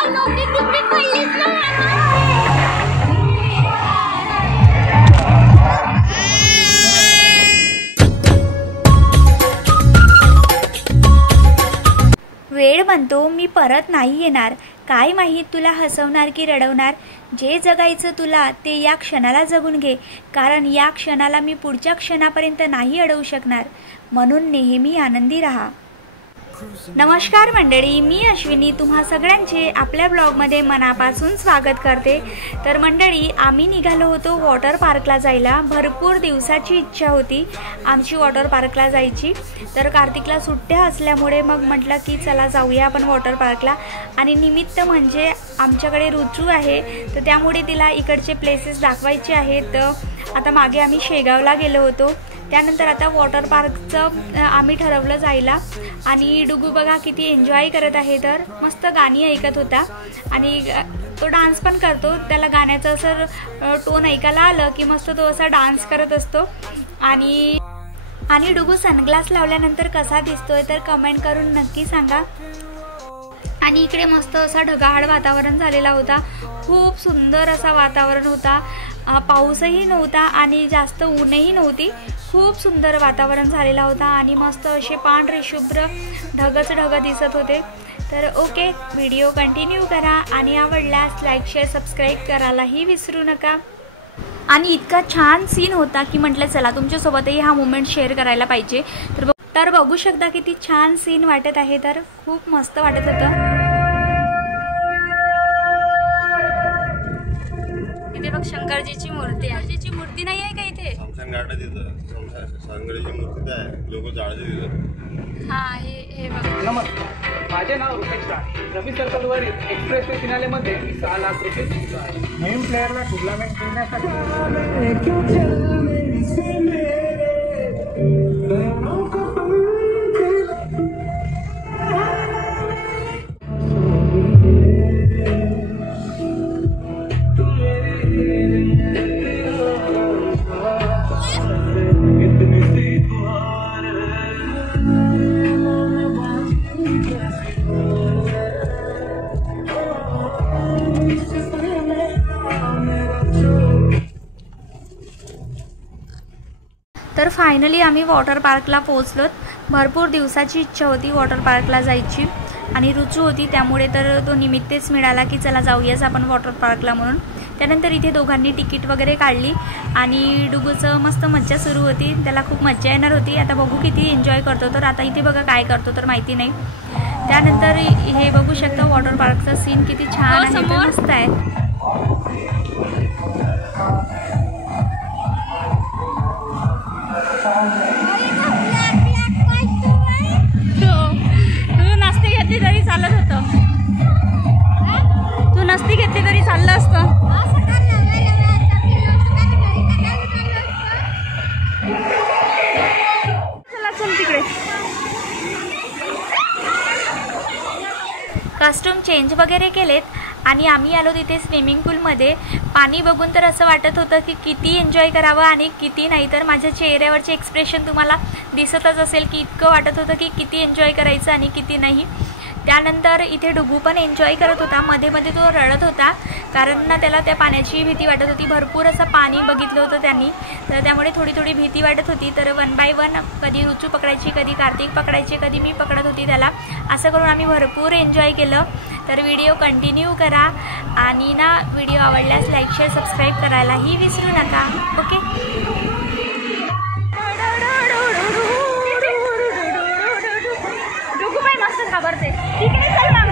वेळ म्हणतो मी परत नाही येणार, काय माहीत तुला हसवणार की रडवणार. जे जगायचं तुला ते या क्षणाला जगून घे, कारण या क्षणाला मी पुढच्या क्षणापर्यंत नाही अडवू शकणार. म्हणून नेहमी आनंदी राहा. नमस्कार मंडळी, मी अश्विनी तुम्हा सगळ्यांचे आपल्या ब्लॉगमध्ये मनापासून स्वागत करते. तर मंडळी, आम्ही निघालो होतो वॉटर पार्कला जायला. भरपूर दिवसाची इच्छा होती आमची वॉटर पार्कला जायची. तर कार्तिकला सुट्ट्या असल्यामुळे मग म्हटलं की चला जाऊया आपण वॉटर पार्कला. आणि निमित्त म्हणजे आमच्याकडे रुचू आहे, तर त्यामुळे तिला इकडचे प्लेसेस दाखवायचे आहेत. आता मागे आम्ही शेगावला गेलो होतो, त्यानंतर आता वॉटर पार्कचं आम्ही ठरवलं जायला. आणि डुगू बघा किती एन्जॉय करत आहे. तर मस्त गाणी ऐकत होता आणि तो डान्स पण करतो. त्याला गाण्याचं असं टोन ऐकायला आलं की मस्त तो असा डान्स करत असतो. आणि डुगू सनग्लास लावल्यानंतर कसा दिसतोय तर कमेंट करून नक्की सांगा. आणि इकडे मस्त असा ढगाळ वातावरण झालेला होता. खूप सुंदर असा वातावरण होता. पाऊसही नव्हता आणि जास्त ऊनही नव्हती. खूप सुंदर वातावरण झालेला होता आणि मस्त असे पांढरे शुभ्र ढगच ढग दिसत होते. तर ओके, व्हिडिओ कंटिन्यू करा आणि आवडल्यास लाईक शेअर सबस्क्राईब करायलाही विसरू नका. आणि इतका छान सीन होता की म्हटलं चला तुमच्यासोबतही हा मोमेंट शेअर करायला पाहिजे. तर बघू शकता किती छान सीन वाटत आहे. तर खूप मस्त वाटत होतं. इथे बघ शंकरजीची मूर्ती आहे. शंकरजीची मूर्ती नाही आहे का इथे? शंकरजीची मूर्ती आहे, लोक जाळते तिथं. हा, हे बघ. नमस्कार, माझे नाव रुपेश राणे. रवी सर्कलवरील एक्सप्रेसवे फिनालेमध्ये 6 लाख रुपये जिंकलो आहे. नवीन प्लेअरला टुर्नामेंट खेळण्यासाठी तर फायनली आम्ही वॉटर पार्कला पोहोचलो. भरपूर दिवसाची इच्छा होती वॉटर पार्कला जायची आणि रुचू होती, त्यामुळे तर तो निमित्तच मिळाला की चला जाऊयाच आपण वॉटर पार्कला म्हणून. त्यानंतर इथे दोघांनी तिकीट वगैरे काढली आणि डुगूचं मस्त मज्जा सुरू होती. त्याला खूप मज्जा येणार होती. आता बघू किती एन्जॉय करतो. तर आता इथे बघा काय करतो तर माहिती नाही. त्यानंतर हे बघू शकता वॉटर पार्कचा सीन किती छान आहे, मस्त आहे. तू नसती घेतली तरी चालत होतं. तू नसती घेतली तरी चाललं असतं. चला चल तिकडे. कॉस्ट्यूम चेंज वगैरे केलेत आणि आम्ही आलो तिथे स्विमिंग पूलमध्ये. पाणी बघून तर असं वाटत होतं की किती एन्जॉय करावं आणि किती नाही. तर माझ्या चेहऱ्यावरचे एक्सप्रेशन तुम्हाला दिसतच असेल की इतकं वाटत होतं की किती एन्जॉय करायचं आणि किती नाही. त्यानंतर इथे डुगू पण एन्जॉय करत होता. मध्ये मध्ये तो रडत होता कारण ना त्याला त्या पाण्याची भीती वाटत होती. भरपूर असं पाणी बघितलं होतं त्यांनी, तर त्यामुळे थोडी थोडी भीती वाटत होती. तर 1 बाय 1 कधी रुचू पकडायची, कधी कार्तिक पकडायचे, कधी मी पकडत होती त्याला. असं करून आम्ही भरपूर एन्जॉय केलं. तर व्हिडिओ कंटिन्यू करा आणि ना व्हिडिओ आवडल्यास लाईक शेअर सबस्क्राईब करायलाही विसरू नका. ओके. डुगू बाई मस्त घाबरते. ठीक आहे चल मग.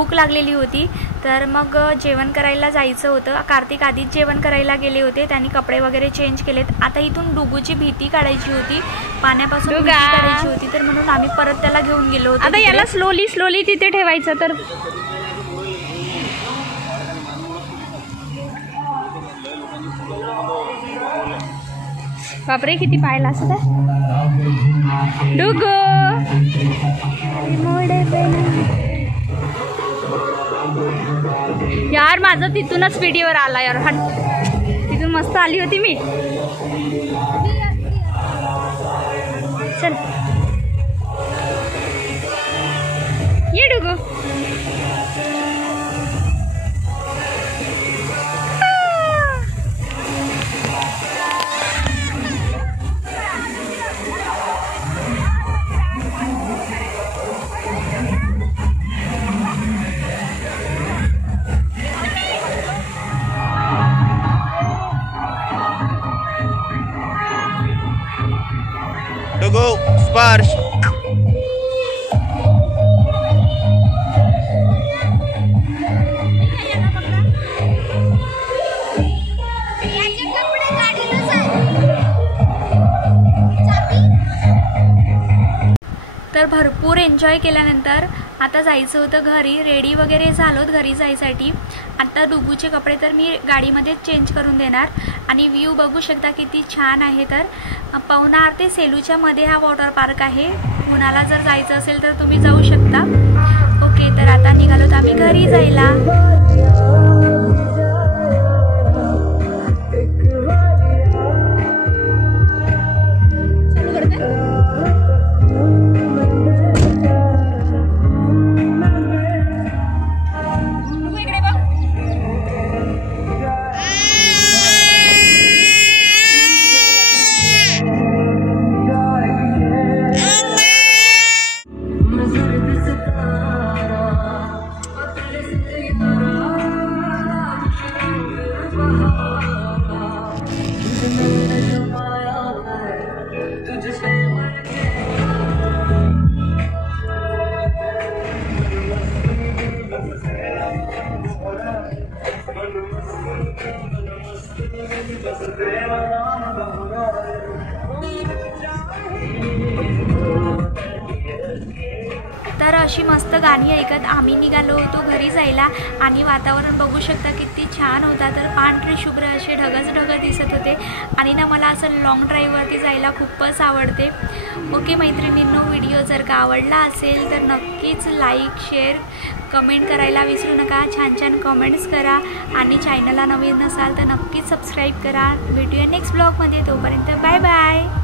भूक लागलेली होती, तर मग जेवण करायला जायचं होतं. कार्तिक आधीच जेवण करायला गेले होते, त्यांनी कपडे वगैरे चेंज केलेत. आता इथून डुगूची भीती काढायची होती, पाण्यापासून भीती काढायची होती, तर म्हणून आम्ही परत त्याला घेऊन गेलो होतो. आता याला स्लोली तिथे ठेवायचं. तर बापरे किती पायला असत डुगू. यार माझं तिथूनच व्हिडिओवर आला यार. हट, तिथून मस्त आली होती मी. चल ये डुगू. डुगू स्पर्श. तर भरपूर एन्जॉय केल्यानंतर आता जायचं होतं घरी. रेडी वगैरे झालोत घरी जायसाठी. आता डुगूचे कपडे तर मी गाडीमध्ये चेंज करून देणार. आणि व्ह्यू बघू शकता किती छान आहे. तर पवनार ते सेलूच्या मध्ये हा वॉटर पार्क आहे. कुणाला जर जायचं असेल तर तुम्ही जाऊ शकता. ओके, तर आता निघालोत आम्ही घरी जायला. तर अशी मस्त गाणी ऐकत आम्ही निघालो होतो घरी जायला. आणि वातावरण बघू शकता किती छान होता. तर पांढरे शुभ्र असे ढगच दिसत होते. आणि ना मला असं लॉंग ड्राईव्हवरती जायला खूपच आवडते. ओके मैत्रिणींनो, व्हिडिओ जर का आवडला असेल तर नक्कीच लाईक शेअर कमेंट करायला विसरू नका. छान छान कमेंट्स करा. आणि चॅनलला नवीन नसाल तर नक्कीच सबस्क्राईब करा. भेटूया नेक्स्ट ब्लॉगमध्ये. तोपर्यंत बाय बाय.